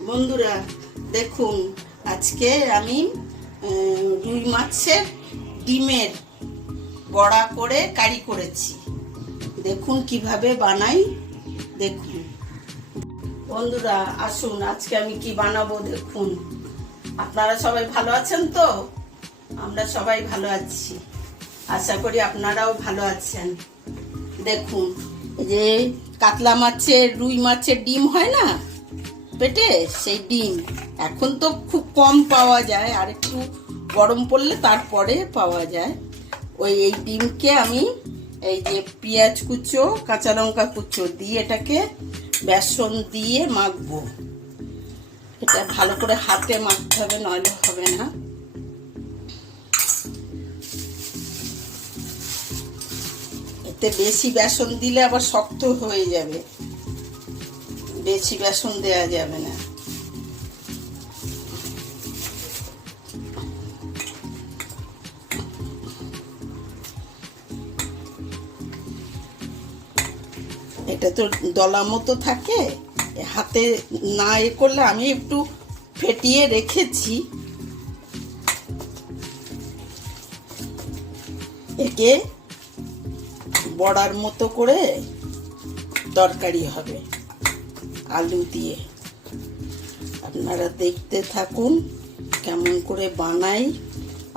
বন্ধুরা দেখুন, আজকে আমি রুই মাছের ডিমের বড়া করে কারি করেছি। দেখুন কিভাবে বানাই। দেখুন বন্ধুরা, আসুন আজকে আমি কি বানাবো দেখুন। আপনারা সবাই ভালো আছেন তো? আমরা সবাই ভালো আছি, আশা করি আপনারাও ভালো আছেন। দেখুন, এই যে কাতলা মাছের রুই মাছের ডিম হয় না পেটে, সেই ডিম এখন তো খুব কম পাওয়া যায়, আর একটু গরম পড়লে তারপরে পাওয়া যায়। এই ডিমকে আমি এই যে পেঁয়াজ কুচো, কাঁচা লঙ্কা কুচো দিয়ে এটাকে বেসন দিয়ে মাখবো। এটা ভালো করে হাতে মাখতে হবে, নইলে হবে না। এতে বেশি বেসন দিলে আবার শক্ত হয়ে যাবে, বেশি বেসন দেওয়া যাবে না। এটা তো দলা মতো থাকে, হাতে না করলে আমি একটু ফেটিয়ে রেখেছি। একে বড়ার মতো করে তরকারি হবে আলু দিয়ে। আপনারা দেখতে থাকুন কেমন করে বানাই।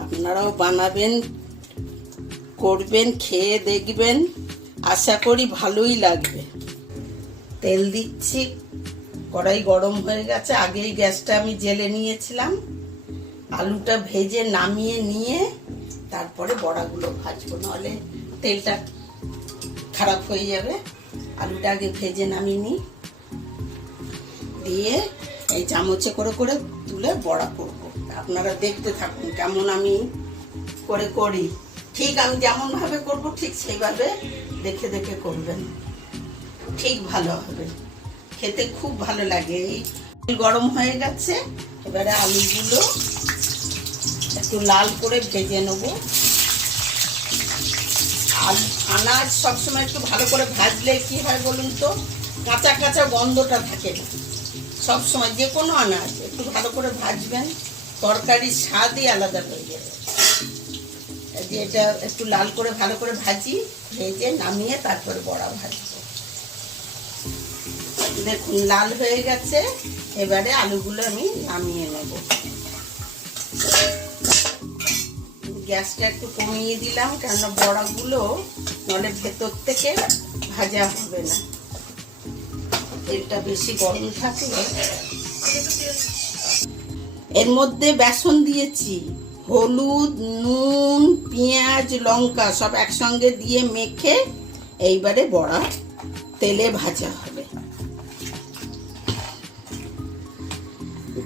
আপনারাও বানাবেন, করবেন, খেয়ে দেখবেন, আশা করি ভালোই লাগবে। তেল দিচ্ছি, কড়াই গরম হয়ে গেছে। আগেই গ্যাসটা আমি জেলে নিয়েছিলাম। আলুটা ভেজে নামিয়ে নিয়ে তারপরে বড়াগুলো ভাজবো, নাহলে তেলটা খারাপ হয়ে যাবে। আলুটা আগে ভেজে নামিয়ে নিই, দিয়ে এই চামচে করে করে তুলে বড়া করব। আপনারা দেখতে থাকুন কেমন আমি করে করি। ঠিক আমি যেমন ভাবে করব ঠিক সেইভাবে দেখে দেখে করবেন, ঠিক ভালো হবে, খেতে খুব ভালো লাগে। এই গরম হয়ে গেছে, এবারে আলুগুলো একটু লাল করে ভেজে নেব। আনাজ সবসময় একটু ভালো করে ভাজলে কি হয় বলুন তো, কাঁচা কাঁচা গন্ধটা থাকে না। সবসময় যে কোনো আনাজ একটু ভালো করে ভাজবেন, তরকারির স্বাদই আলাদা হয়ে যাবে। যে এটা একটু লাল করে ভালো করে ভাজি, ভেজে নামিয়ে তারপরে বড়া ভাজবো। দেখুন লাল হয়ে গেছে, এবারে আলুগুলো আমি নামিয়ে নেব। গ্যাসটা একটু কমিয়ে দিলাম, কেননা বড়াগুলো নলে ভেতর থেকে ভাজা হবে না। তেলটা বেশি গরম থাকলে। এর মধ্যে বেসন দিয়েছি, হলুদ, নুন, পেঁয়াজ, লঙ্কা সব একসঙ্গে দিয়ে মেখে এইবারে বড়া তেলে ভাজা হবে।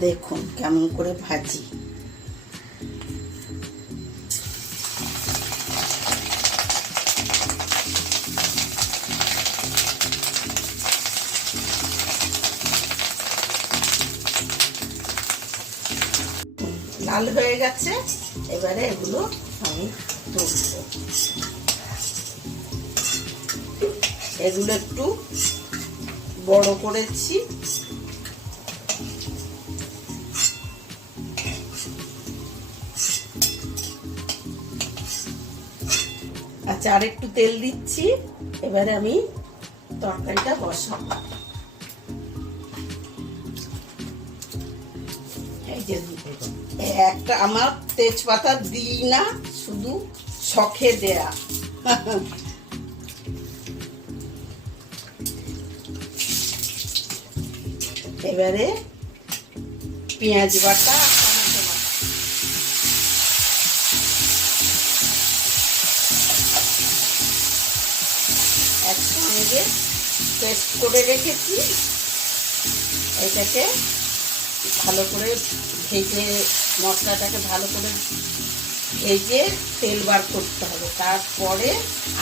দেখুন কেমন করে ভাজি। লাল হয়ে গেছে, এবারে এগুলো আমি তুলব। এগুলো একটু বড় করেছি। আচ্ছা, আর একটু তেল দিচ্ছি। এবারে আমি তরকারিটা বসাবো। এই যে একটা আমার তেজপাতা দিই না, শুধু শখে দেয়া। এবারে পেঁয়াজ বাটা, একসঙ্গে পেস্ট করে রেখেছি। এটাকে ভালো করে ভেজে, মশলাটাকে ভালো করে ভেজে তেল বার করতে হবে, তারপরে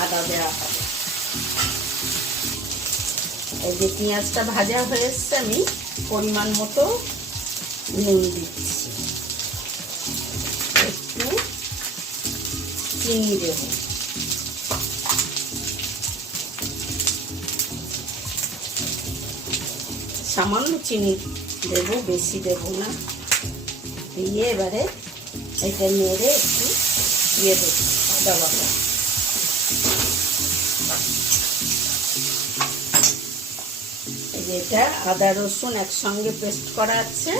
আদা দেওয়া হবে। এই যে পেঁয়াজটা ভাজা হয়ে এসছে, আমি পরিমাণ মতো নুন দিচ্ছি, একটু চিনি দেব। সামান্য চিনি দেবো, বেশি দেবো না। দিয়ে এবারে এটা নেড়ে একটু দিয়ে দেবো আদা বাটা। এই যে এটা আদা রসুন একসঙ্গে পেস্ট করা আছে।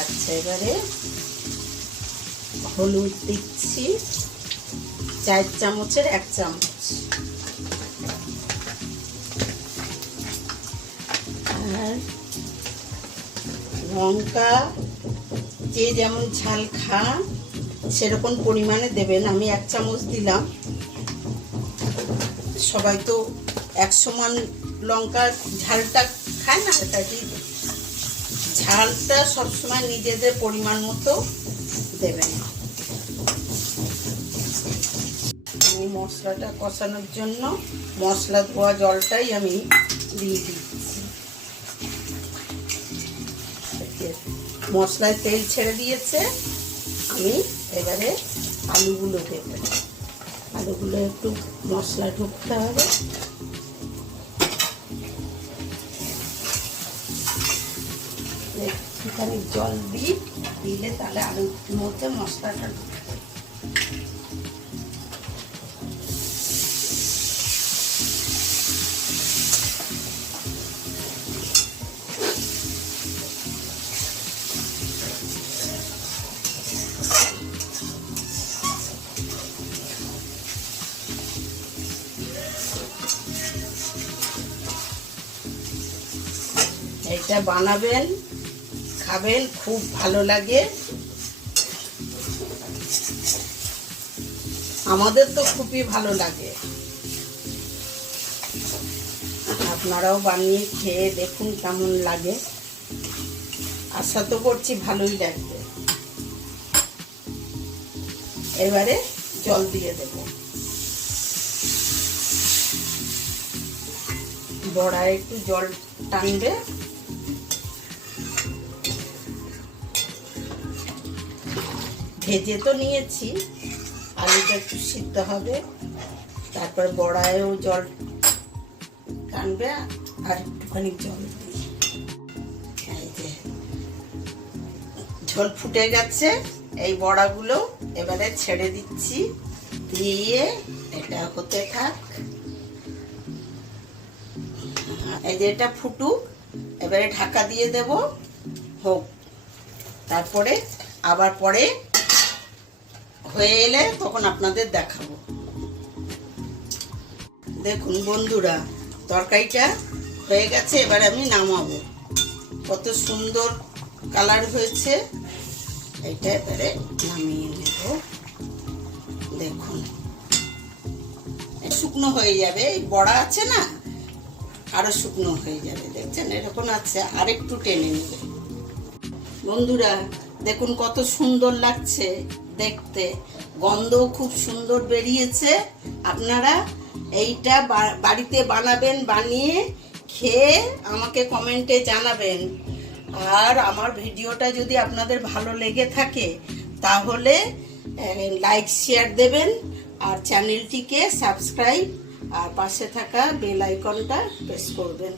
আচ্ছা, এবারে হলুদ দিচ্ছি 4 চামচের 1 চামচ, আর লঙ্কা যে যেমন ঝাল খান সেরকম পরিমাণে দেবেন। আমি 1 চামচ দিলাম। সবাই তো এক সমান লঙ্কা ঝালটা খায় না, তাই ঝালটা সবসময় নিজেদের পরিমাণ মতো দেবেন। আমি মশলাটা কষানোর জন্য মশলা ধোয়া জলটাই আমি দিয়ে দিচ্ছি। মশলায় তেল ছেড়ে দিয়েছে। আমি এবারে আলুগুলো দেব। আলুগুলো একটু মশলা ঢুকতে হবে। একটুখানি জল দিলে তাহলে আলুর মধ্যে মশলাটা ঢুকে। এটা বানাবেন, খাবেন, খুব ভালো লাগে। আমাদের তো খুবই ভালো লাগে। আপনারাও বানিয়ে খেয়ে দেখুন কেমন লাগে। আশা তো করছি ভালোই লাগবে। এবারে জল দিয়ে দেব। বড়ায় একটু জল টানবে। ভেজে তো নিয়েছি, আলুটা একটু সিদ্ধ হবে, তারপর বড়ায়ও জল টানবে। আর একটুখানি জল দিই। এই যে ঝোল ফুটে গেছে। এই বড়াগুলো এবারে ছেড়ে দিচ্ছি। দিয়ে এটা হতে থাক। এই যে এটা ফুটুক, এবারে ঢাকা দিয়ে দেব, হোক। তারপরে আবার পরে হয়ে এলে তখন আপনাদের দেখাবো। দেখুন বন্ধুরা, তরকারিটা হয়ে গেছে। এবারে আমি নামাবো। কত সুন্দর কালার হয়েছে। এইটা এবারে নামিয়ে নেব। দেখুন শুকনো হয়ে যাবে। এই বড়া আছে না, আরো শুকনো হয়ে যাবে। দেখছেন এরকম আছে, আরেকটু টেনে নেবে। বন্ধুরা দেখুন কত সুন্দর লাগছে দেখতে, গন্ধও খুব সুন্দর বেরিয়েছে। আপনারা এইটা বাড়িতে বানাবেন, বানিয়ে খেয়ে আমাকে কমেন্টে জানাবেন। আর আমার ভিডিওটা যদি আপনাদের ভালো লেগে থাকে তাহলে লাইক শেয়ার দেবেন, আর চ্যানেলটিকে সাবস্ক্রাইব আর পাশে থাকা বেল আইকনটা প্রেস করবেন।